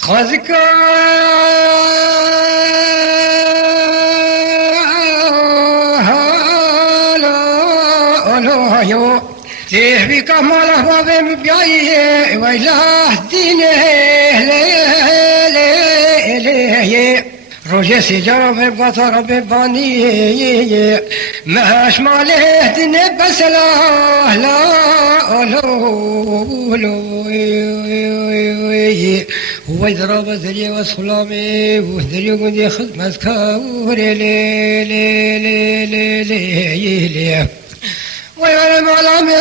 خذك تهبي كمال بابم بياي ويله دينه ليه روجي سيجارة ببطر بباني ماش ماله دينه بس لا هو يضرب ذري وصلامي وذري قدي خدمة كوري ليه ويا المعلمي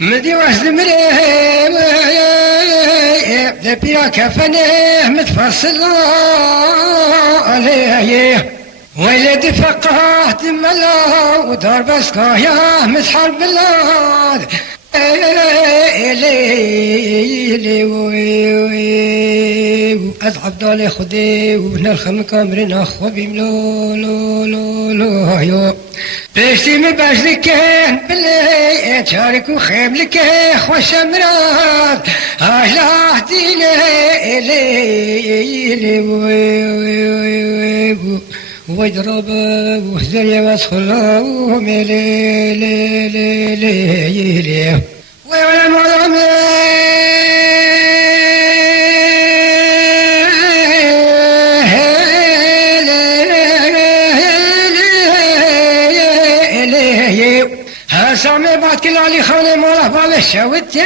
مدي وحزم ليه بيا كفنه متفصل عليه ولد فقهت ملا ودار بسقايا مسحر بلاد أصعب دالي خدي ونرخم كامرنا خوبيم لو يو بيشتي من باشلكين بلي شارك وخيم لك خوش مراد أهلا ديني واجرب وهزر يا مسخلا وملي ويا المعلم سامي بعد كل علي خاني ماله بالشوتي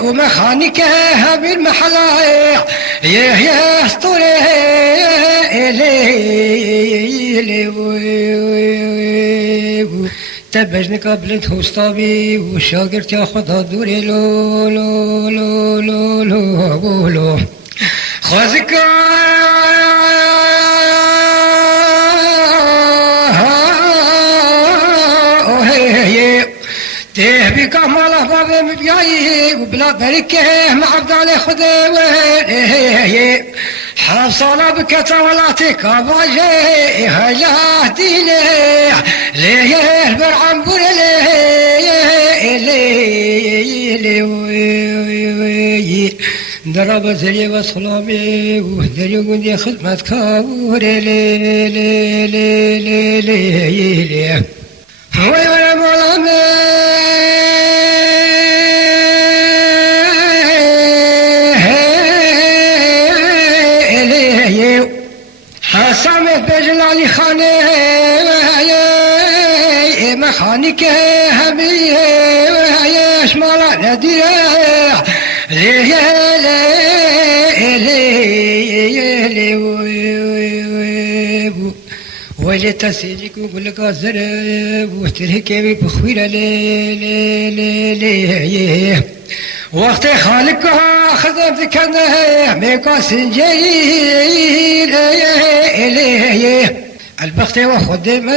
وما خانك هبي المحلايق يا اسطوري تبجني قبل تخصطابي وشاقر تاخذ دوري لو خذك تهبي كمال بابي مبياي وبلا بركه مع عبد علي خدوي حصل بك ولاتك باجي هلا ديني ليه البرعم بول ليه ضرب زري وصلامي وذري قندي خدمة كوري ليه ويا المعلمي حسامي بجلالي خاني مخانك هبي شمال ندير وجه تسيجك وقول لك الزرب وترهكي بخويرة ليه وقت خالقها خذت كنه ميكا سنجير البخت وخدم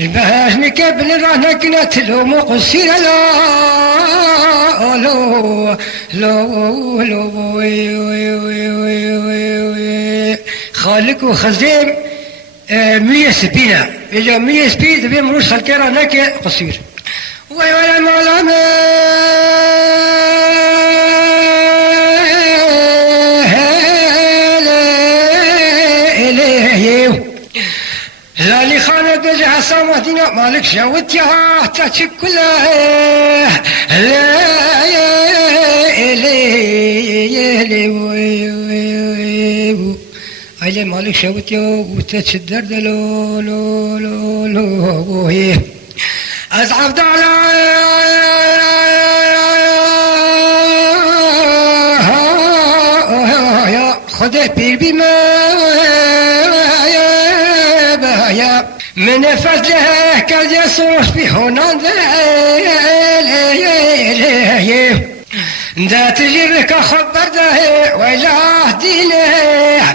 البهاش مكبل رانا كنت لو مقصير لو خالق وخزيم 100 سبينة إذا 100 سبيد بين مروس الكرة هناك قصير ولا معلم لالي خانة بجي حسام ودينا مالك شاوتيها تشكلها أجل مالك شوتي وتشدر لو أصعب دعلا خذ بير بما من فضله كاد يصرف بهنا ذات جرك خبر ده ولا دينه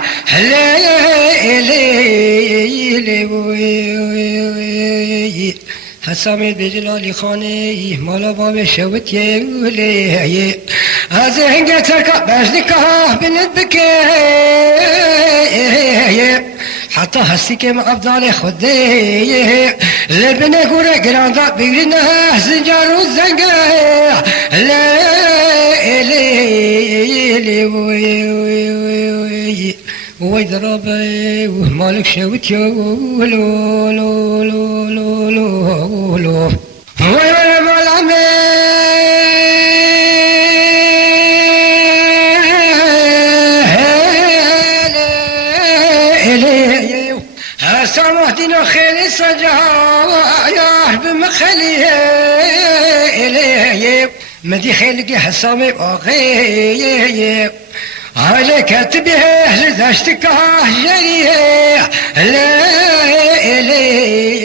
حسامي بجلالي خاني مالا باب شوت يولي هذا هنجا تركا بجنكها بنت بكي حتى هستيك مع أفضل خدي لبنا قورا قراندا بيرنا زنجار والزنقا لا إلي ويضربي ومالك شوت يولو لو لو لو لو لو ويا مالعمي سامحتنا خير سجايا بمخليه إليه مدي خيلك حسامي باغي على كتبه لذاشتكه جريه لا إليه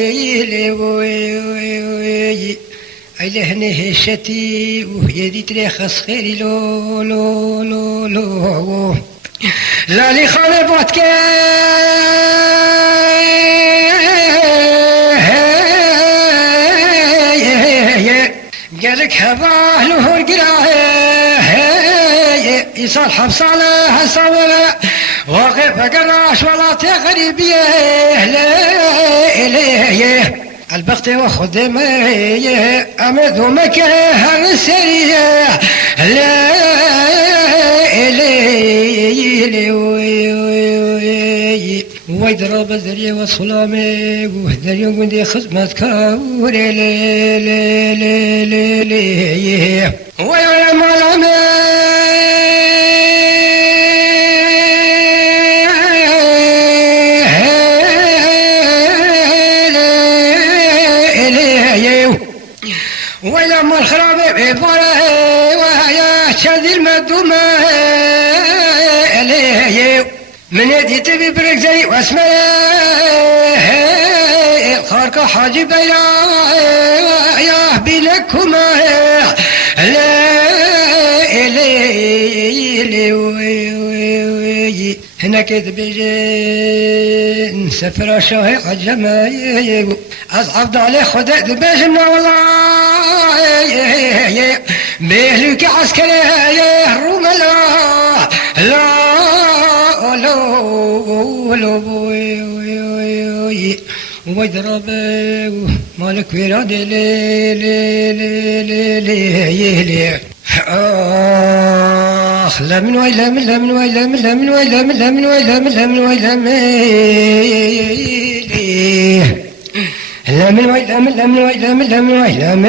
إلهني هشتي ويدي تريخص خيري لو لو لو لو لا لي خالباتك قالك هباه له القراه يصال حبس على هالصوره واقف قراش ولا تغريبيه لا إليه البخت وخدمه أمد مكه السريه لا إليه ويضرب الذريه والصلامه وهدر يوم دي خدمتك ولي لي لي لي لي لي ويا مالامه ويا ما الخرابه بفره ويا شذي المدومه إليه من يدي تبي برك زي واسمه الخارقة حاجب يا بلكما لا إلي هناك تبيجي سفر شاهي عجماي أصعب عليه خدع دباجنا والله بيهلك عسكري روم لا ويضربه مالك وراد لي لي لي لي لي آخ لا من وي لا من لا من وي لا من لا من وي لا من لا من وي لا من لا من وي لا من لا من وي لا من لا من وي لا من لا من وي لا من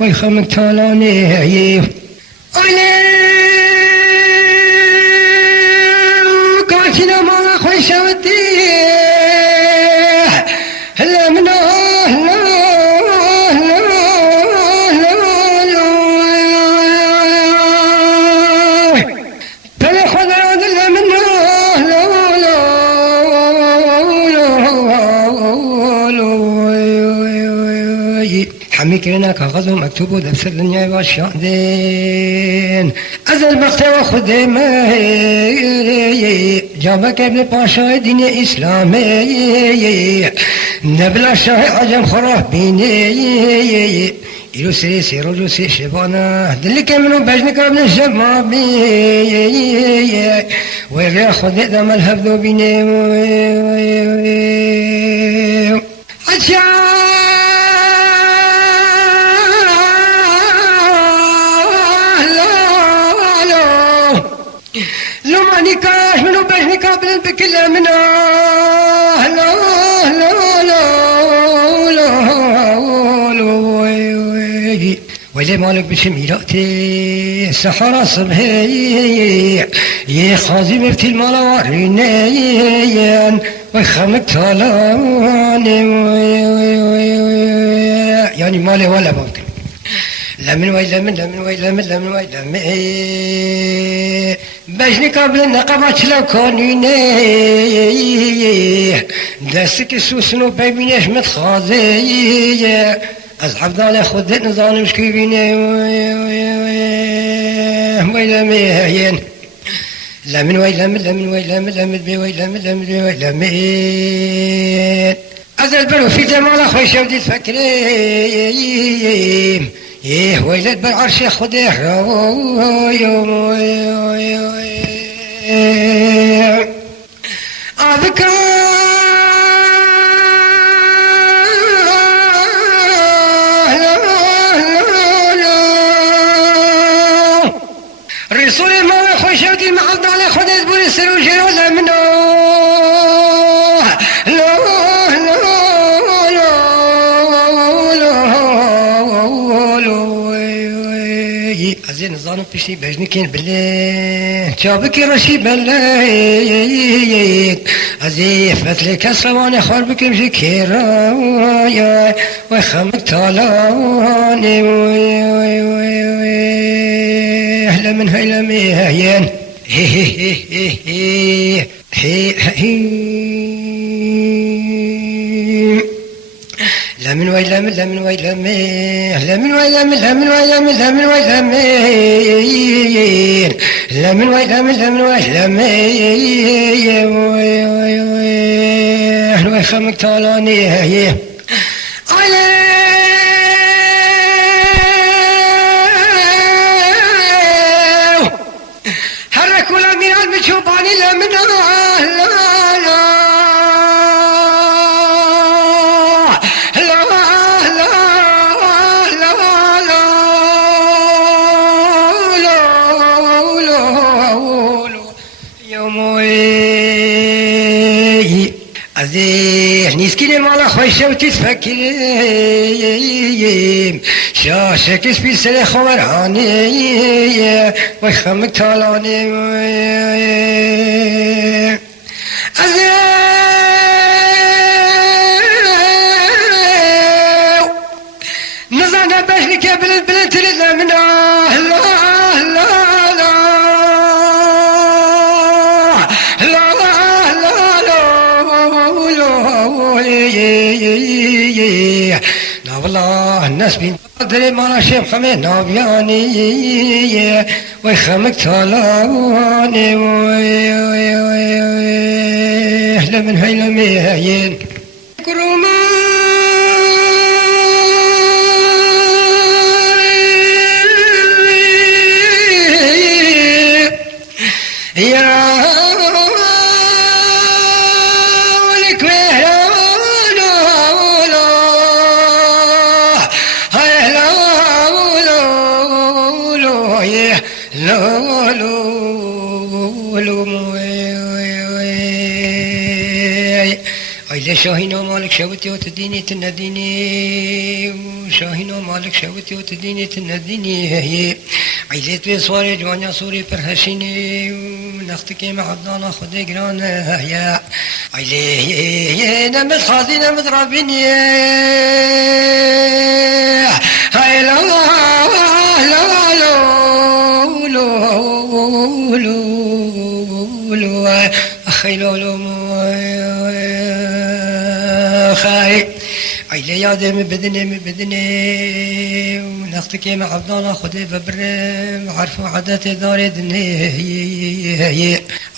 وي خمك تالاني قاتنا ما خوي شوتي هلا من بلا خضر ودل من حميك لنا كغزو مكتوب ودفتر الدنيا والشاهدين أزل بخت وخدمه جابك ابن باشا دين إسلامي نبلا شاه عجم خراب بيني إلو سيسي رجو سي شبانا دلك منو بجنك ابن الشبابي ويغير خد دم الهبدو بيني لو ما نكاح منو باش نقابل بكل منه لا لا لا لا لا ويلي مالك بشميلاتي سحر صبحي يا خازي مرتي الملاوارين ويخمك طالاني يعني مالي ولا باطل لمن وي لمن لمن وي لمن لمن وي لمن باش نقابل النقابات لو كونيني داسك السوسنو بيبينيش متخاذي أصحاب ضالي خد نظام مشكيبيني وي لمن لمن وي لمن لمن وي لمن لمن بي وي لمن لمن بي وي لمن أزل برو في جمال أخوي شودي تفكريم إيه ويلد بالعرش خده أذكر رسول ما خوش شودي المحض على خده تبولي السر وجيرو منه زين ظانو بشي بجني كين بالله شابك رشي بالله ازي فتلي كسواني خربك مشي كيرا وخمك طالاني اهلا من هيلا ميهين هي هي هي هي هي لمن وي لمن لمن وي لمن لمن وي لمن لمن وي لمن لمن وي لمن لمن وي لمن لمن وي لمن وي خمك طالاني هي حركوا الامير المشوباني لمن نسكيني مالا خوشة وتتفكرين شاشك سبيل سلي خوراني ويخمك طالاني نظرنا باش نكابل البلد تلدنا منها والله الناس بين قدري ما شيء خمين نابياني ويخمك طالاني اهلا من هيلا ميهين كروما يا شاهينو مالك شوتي وتديني تنديني شاهينو مالك شوتي وتديني تنديني هي عيلت بصوري جوانيا صوري برهشيني نختك معضانا خدي جرانا هيا عيلي نمت خاضي نمت رابيني هاي لا لا لا أخي لولو خاي عيلي يادي من بدني ونختك مع عبدالله خدي ببرم عرفوا عادتي داري دني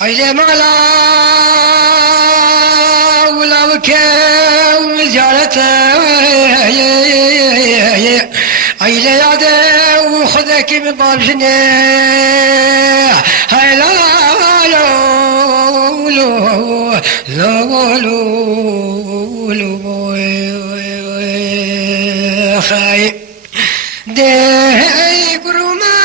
عيلي معلا ولا وكام زيارته عيلي يادي وخذك من باب جني هاي لا خاي داي كروما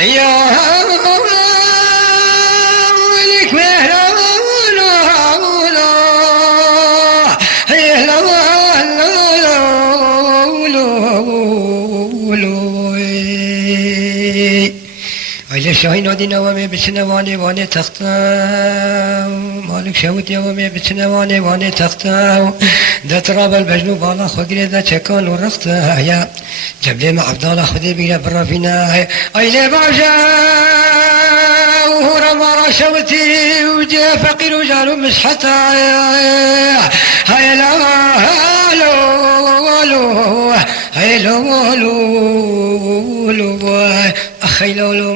يا ولك عيلة شاهين ودينا ومي بسنا واني تختا مالك شوتي ومي بسنا واني تختا دا تراب البجنو بالا خوغري دا چكان ورختا يا جبلي مع عبدالله خدي بيلا برا فينا عيلة بعجا ورمى رشوتي وجاء فقير وجاله مسحته هاي لا هالو هالو هاي لو هالو لو أخي لو لو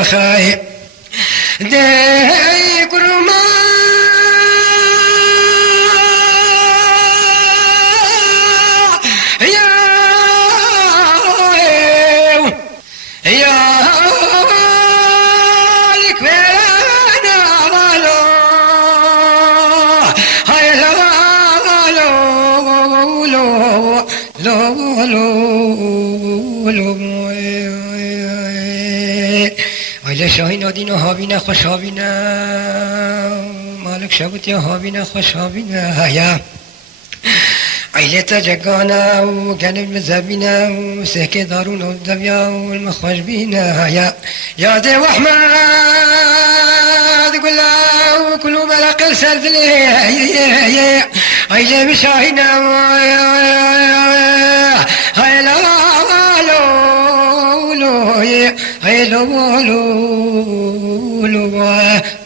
أخي داي كرما ویل شاهین آدین و هاوینه خوش هاوینه مالک شبوت یا هاوینه خوش هاوینه هیا عیلتا جگانه و گنب مزبینه و سهک دارون و دبیا و المخوش بینه هیا یاد و احمد قلا و کلو ملق سردلی عیل بشاهینه هیا لا هاي لو لو لو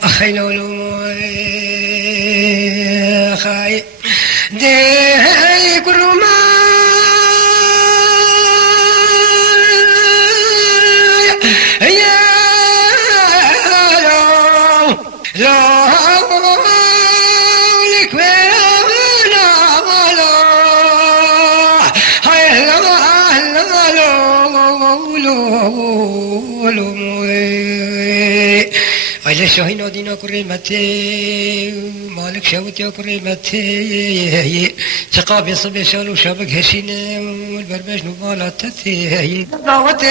أخي لو لو خاي داي كرما يا لو لو لك ولا لو هاي لو عیل شاهین آدینا کریمتی مالک شوتی کریمتی چقاب صبح شال و شبک هشینه البربش نبالاتتی دعوتی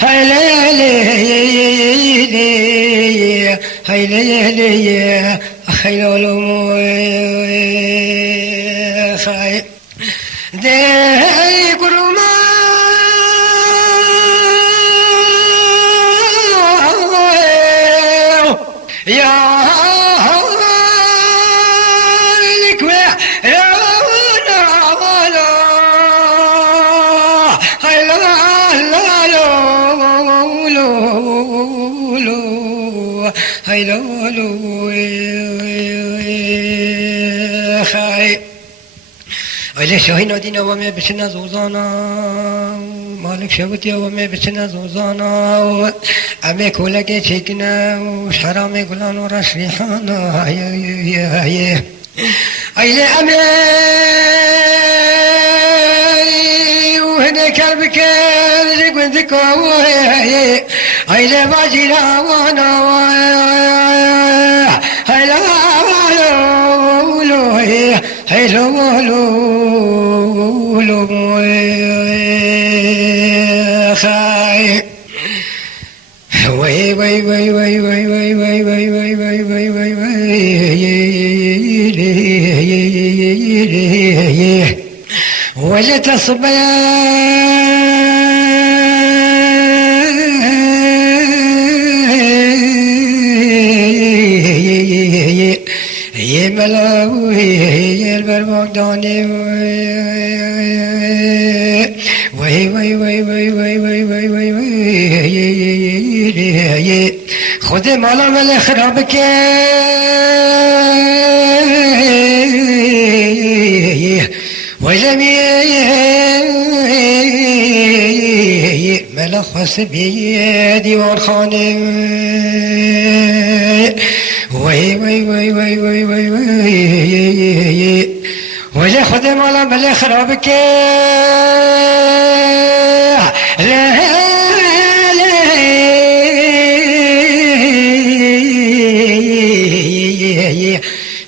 هاي ليلي هاي ليلي أخي لولو خاي داي كرما يا هاي لو لو خاي عیل شاهین آدینا و می بچنا زوزانا مالک شبوتی و می بچنا زوزانا امی کولگی چکنا و شرام گلان و رش ریحانا عیل امی و هنه کرب کر جگوند کوه عیل باجی راوانا هاي لا لو هاي لو لو خاي وي وي وي وي وي وي وي وي وي وي وي وي وي ولا تصبيان يا ملاوي يا البربغداني وي وي وي وي وي وي وي وي وي خذ مالا مال خرابك وجميع ملا خاص بيدي والخاني وي وي وي وي وي وي وي وجه خدم على ملي خرابك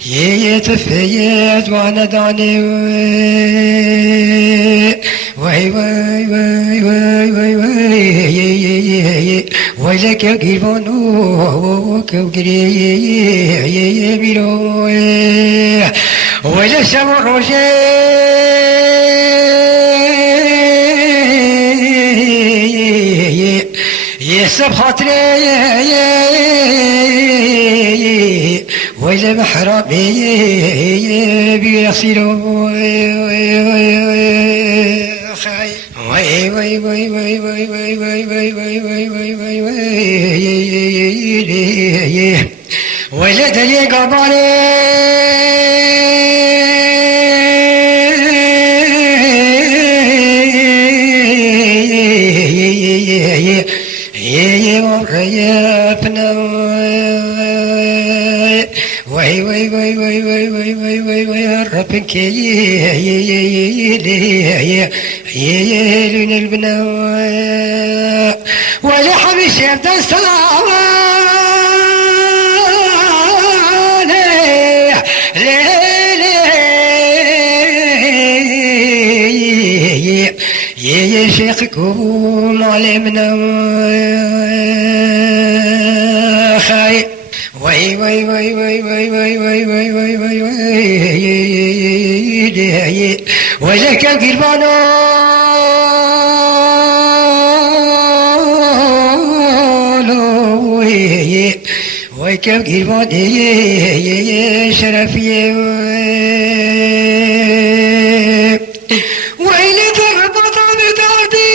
يتفيد وانا داني وي وي وي وي وي وي ويلك يا قلبانو كوكري بيرو ويلا شمر روشي يسب خاطري ويلا محرمي بيصيرو وي وي وي وي وي وي وي وي وي وي وي وي وي ولد لي قبالي وريفنا وي وي وي وي وي وي وي وي وي ربك لين البناء ولا حبيش يبدا يا شيخكم علمنا خاي وي وي وي وي وي وي وي وي وي وي وي ولك قربانو ويكم قرباني شرفي ويلي تربط بدردي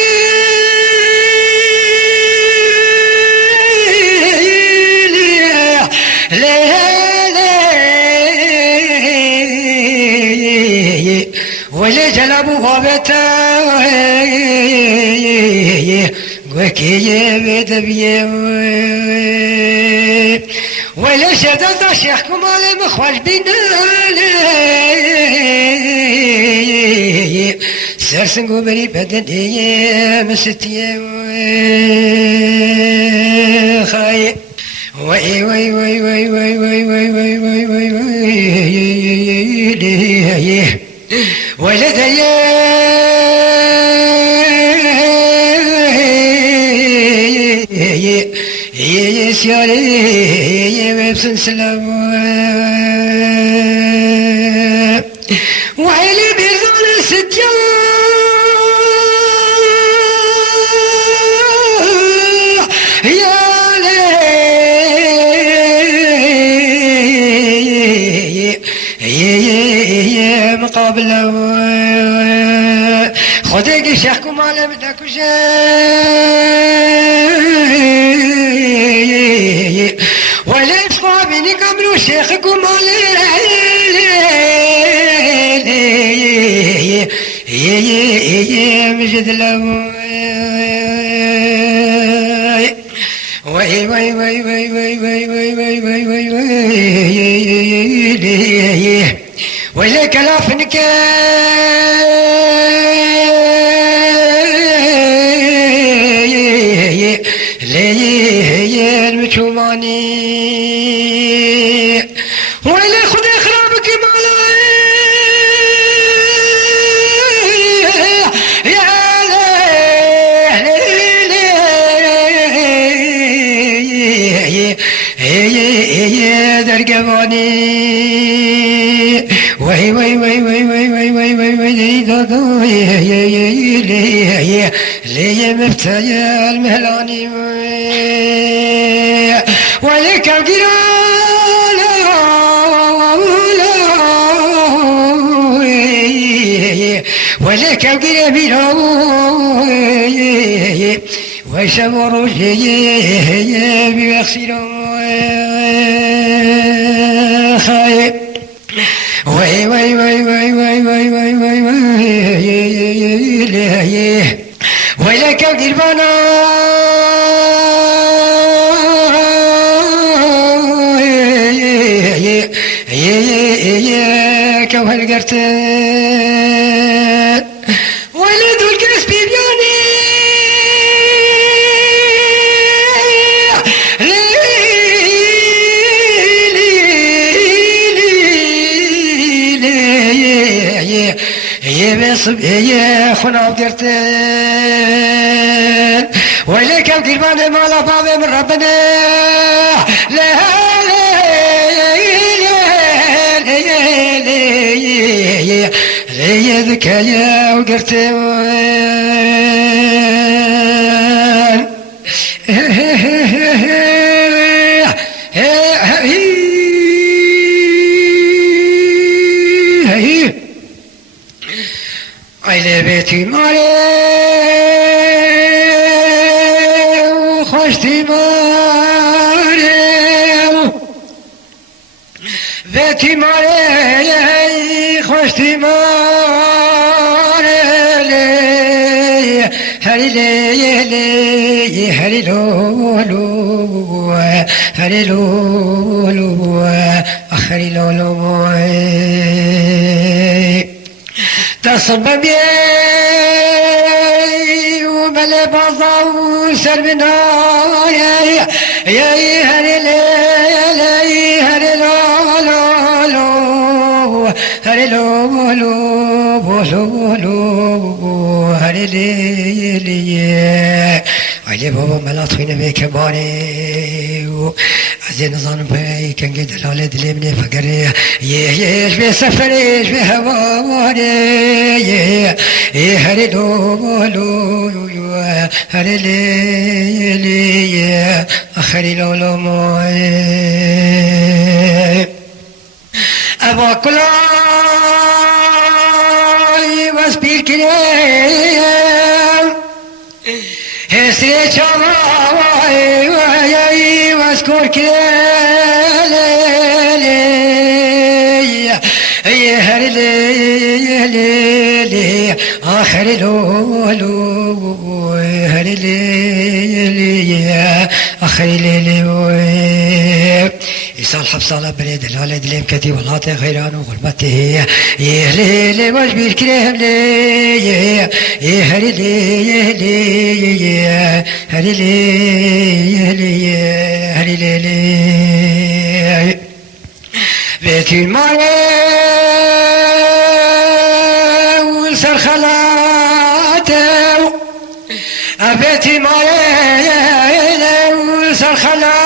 ولا جلبوا غابتا وكي بدبي ولا شدت شيخكم على مخرج بنا سرسنقو بري بدني مستي خاي وي وي وي وي وي وي وي وي وي وي وي ولدي سياري ويبسن سلام وعلي بيزان السجان يا لي مقابله خذك شيخكم على بدك وجاي ولا يصفى بيني قبلوا شيخكم على مجد له وي وي وي وي وي وي وي وي وي وي ولا كلافنك ليه المشوماني ولا خذ خرابك مالا يا ليه درقباني وي وي وي وي وي وي وي وي وي ليه مفتاح المهلاني ولك قرال ولك قرابي وشمر بيغسل خايب وي وي وي وي وي وي وي وي وي ولك قربانا كوهل قرتان ولد القرس بيبياني يا خنا قرتان ولك قربان ما لا باب من ربنا لا لي ذكايا وقرتان على بيتي مالي تیماره و تیماره خوش تیماره هری لی هری لولو هری لولو آخری لولو تصب بی و بله بازا و سر بنای یای هری لی هری لولو هری لولو بولو هری لی علی بابا ملات خینه به کباری از این نظام پی کنگی دلاله دلی منی فکره یش به سفرش به هواره هری لولو هری لی آخری لولو موی ابا کلای واس پیر کریم هستی چوای وای واس کور کریم هری لی آخری لولو هری لی آخری لی إيصال حبس على بريد الهالة دليم كتي والهاتي غيران وغربته لي واش بالكريم لي هري لي هري لي هري لي بيتي ماري والسر خلاته بيتي ماري والسر خلاته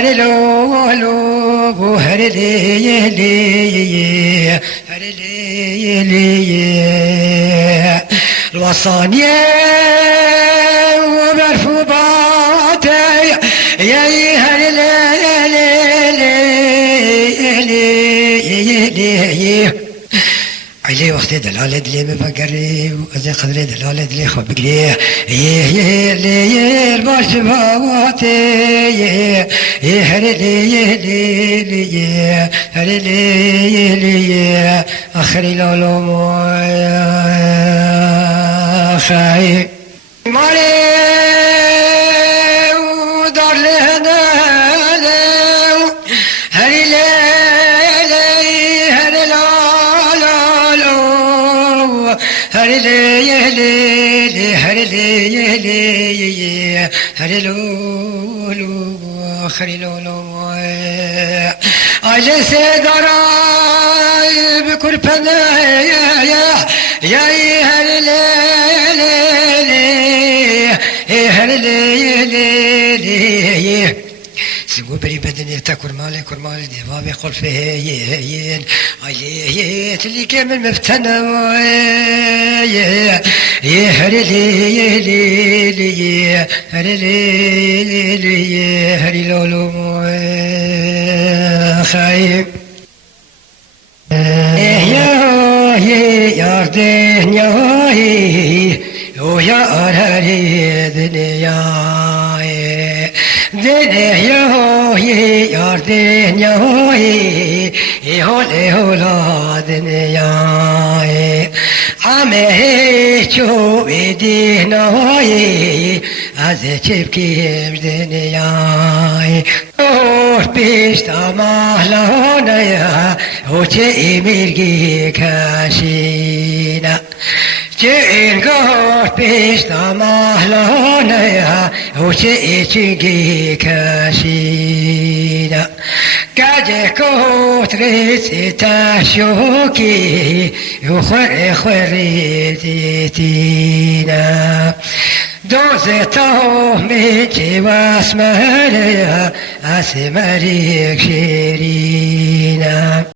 هري لولو هري لي الوصانية ومرفوباتي يا هري لي علي وقت دلالة دلي مفقري وأزي قدري دلالة دلي خو بقري لي الباش بواتي هري لي هري لي آخري لولو موي خاي مالي ودار لهنا هري لي هري لي هري لولو آخري لولو عجز دراي بكل فنايا يا هري لي سيقول بري بدني تاكل مالي كرمال ديفابي قل فيه عليه اللي كامل مفتنى هري لي هري لولو خايب يا دنيا ويا هري دنيا دنيا يا هولا دنيا عمه چو دينا از چپکیم دنیا اور پیشتا محلانه او چه میرگی کشینا چه انگار پیشتا محلانه او چه چنگی کشینا گجه کتری تشوکی او خوری دیتینا دوزتا میچی واسمانه اسمریک شیرینا